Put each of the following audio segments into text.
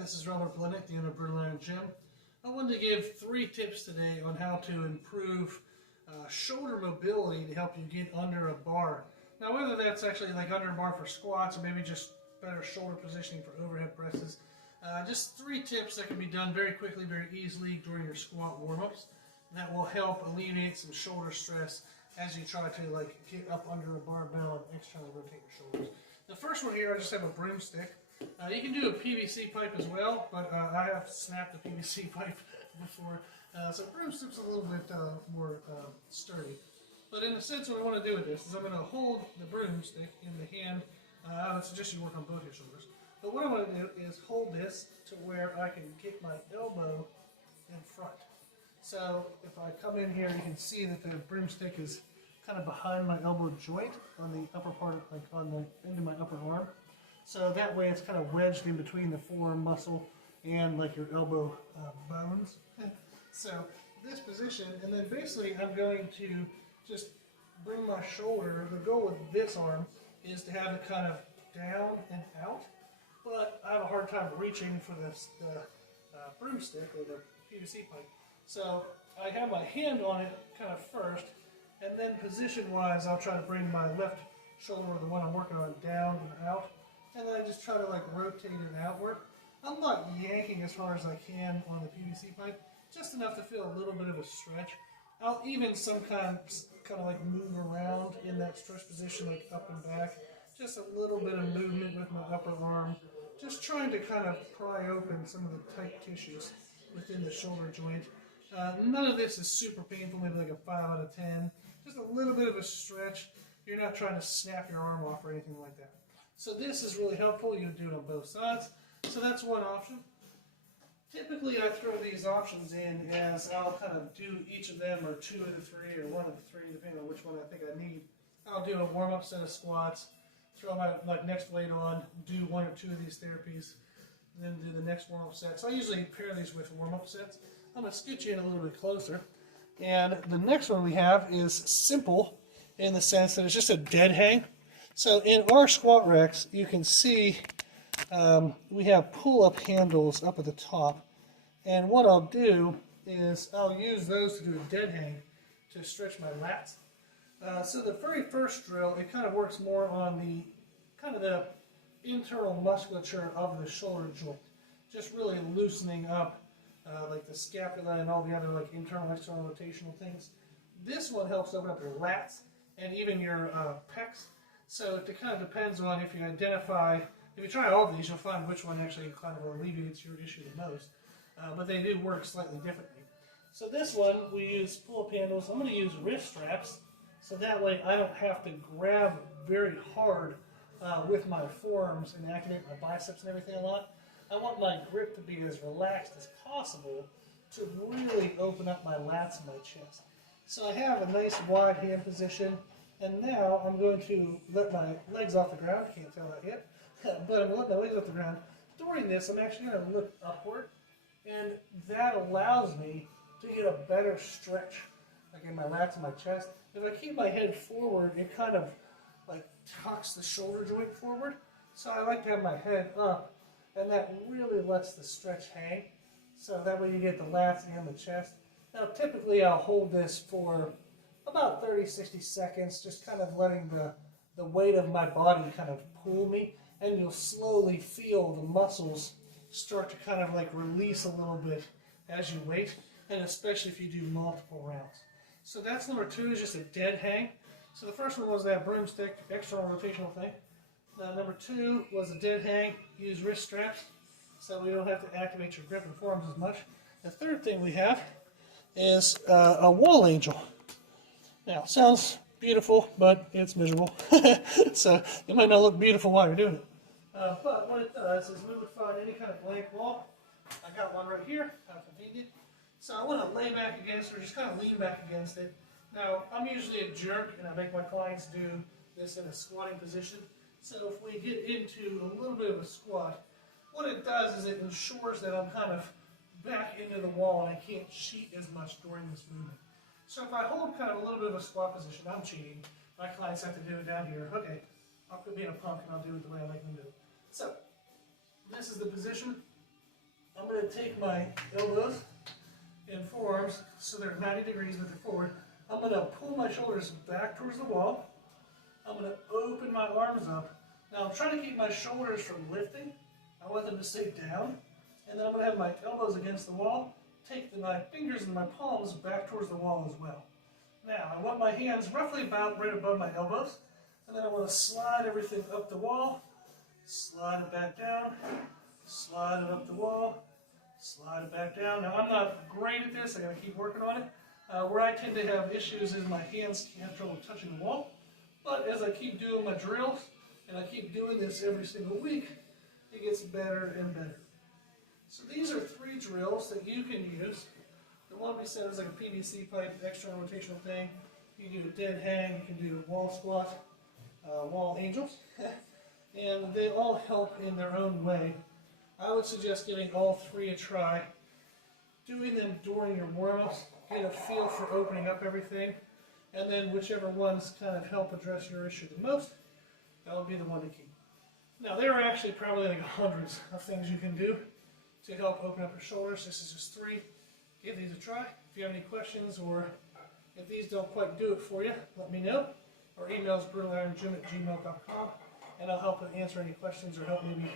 This is Robert Blennick, the owner of Brutal Iron Gym. I wanted to give 3 tips today on how to improve shoulder mobility to help you get under a bar. Now, whether that's actually like under a bar for squats or maybe just better shoulder positioning for overhead presses, just 3 tips that can be done very quickly, very easily during your squat warm-ups that will help alleviate some shoulder stress as you try to get up under a barbell and externally rotate your shoulders. The first one here, I just have a broomstick. You can do a PVC pipe as well, but I have snapped the PVC pipe before, so broomstick's a little bit more sturdy. But in a sense, what I want to do with this is I'm going to hold the broomstick in the hand. I would suggest you work on both your shoulders. But what I want to do is hold this to where I can get my elbow in front. So if I come in here, you can see that the broomstick is kind of behind my elbow joint on the upper part, like on the end of my upper arm. So that way it's kind of wedged in between the forearm muscle and like your elbow bones. So this position, and then basically I'm going to just bring my shoulder. The goal with this arm is to have it kind of down and out, but I have a hard time reaching for the broomstick or the PVC pipe. So I have my hand on it kind of first, and then position-wise I'll try to bring my left shoulder, or the one I'm working on, down and out. And then I just try to rotate it outward. I'm not yanking as hard as I can on the PVC pipe, just enough to feel a little bit of a stretch. I'll even some kind of move around in that stretch position, like up and back. Just a little bit of movement with my upper arm. Just trying to kind of pry open some of the tight tissues within the shoulder joint. None of this is super painful, maybe like a 5 out of 10. Just a little bit of a stretch. You're not trying to snap your arm off or anything like that. So this is really helpful. You can do it on both sides. So that's one option. Typically I throw these options in as I'll kind of do each of them, or 2 of the 3, or 1 of the 3, depending on which one I think I need. I'll do a warm-up set of squats, throw my next weight on, do 1 or 2 of these therapies, and then do the next warm-up set. So I usually pair these with warm-up sets. I'm going to scoot you in a little bit closer. And the next one we have is simple in the sense that it's just a dead hang. So in our squat racks, you can see we have pull-up handles up at the top. And what I'll do is I'll use those to do a dead hang to stretch my lats. So the very first drill, it kind of works more on the internal musculature of the shoulder joint. Just really loosening up like the scapula and all the other internal, external rotational things. This one helps open up your lats and even your pecs. So it kind of depends on if you identify, if you try all of these, you'll find which one actually kind of alleviates your issue the most. But they do work slightly differently. So this one, we use pull-up handles. I'm going to use wrist straps, so that way I don't have to grab very hard with my forearms and activate my biceps and everything a lot. I want my grip to be as relaxed as possible to really open up my lats and my chest. So I have a nice wide hand position. And now I'm going to let my legs off the ground. You can't tell that yet. But I'm going to let my legs off the ground. During this, I'm actually going to look upward. And that allows me to get a better stretch in my lats and my chest. If I keep my head forward, it kind of tucks the shoulder joint forward. So I like to have my head up. And that really lets the stretch hang. So that way you get the lats and the chest. Now typically I'll hold this for about 30-60 seconds, just kind of letting the weight of my body kind of pull me, and you'll slowly feel the muscles start to kind of release a little bit as you wait, and especially if you do multiple rounds. So that's number 2, is just a dead hang. So the first one was that broomstick, external rotational thing. Number 2 was a dead hang, use wrist straps, so we don't have to activate your grip and forearms as much. The third thing we have is a wall angel. Now, sounds beautiful, but it's miserable. So it might not look beautiful while you're doing it. But what it does is we would find any kind of blank wall. I got one right here, how convenient. So I want to lay back against it, or just kind of lean back against it. Now, I'm usually a jerk, and I make my clients do this in a squatting position. So if we get into a little bit of a squat, what it does is it ensures that I'm kind of back into the wall and I can't cheat as much during this movement. So if I hold kind of a little bit of a squat position, I'm cheating. My clients have to do it down here. Okay, I'll quit being a punk and I'll do it the way I like them to do it. So this is the position. I'm going to take my elbows and forearms so they're 90 degrees but they're forward. I'm going to pull my shoulders back towards the wall. I'm going to open my arms up. Now I'm trying to keep my shoulders from lifting. I want them to stay down. And then I'm going to have my elbows against the wall. Take my fingers and my palms back towards the wall as well. Now I want my hands roughly about right above my elbows. And then I want to slide everything up the wall. Slide it back down. Slide it up the wall. Slide it back down. Now I'm not great at this. I got to keep working on it. Where I tend to have issues is my hands have trouble touching the wall. But as I keep doing my drills, and I keep doing this every single week, it gets better and better. So these are 3 drills that you can use. The one we said is like a PVC pipe, external rotational thing. You can do a dead hang, you can do a wall squat, wall angels. And they all help in their own way. I would suggest giving all 3 a try. Doing them during your warm-ups, get a feel for opening up everything. And then whichever ones kind of help address your issue the most, that will be the one to keep. Now there are actually probably like hundreds of things you can do to help open up your shoulders. This is just 3. Give these a try. If you have any questions or if these don't quite do it for you, let me know. Our email is brutalirongym@gmail.com and I'll help answer any questions or help maybe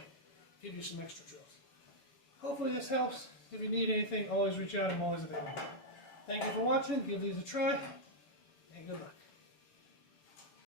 give you some extra drills. Hopefully this helps. If you need anything, always reach out. I'm always available. Thank you for watching. Give these a try and good luck.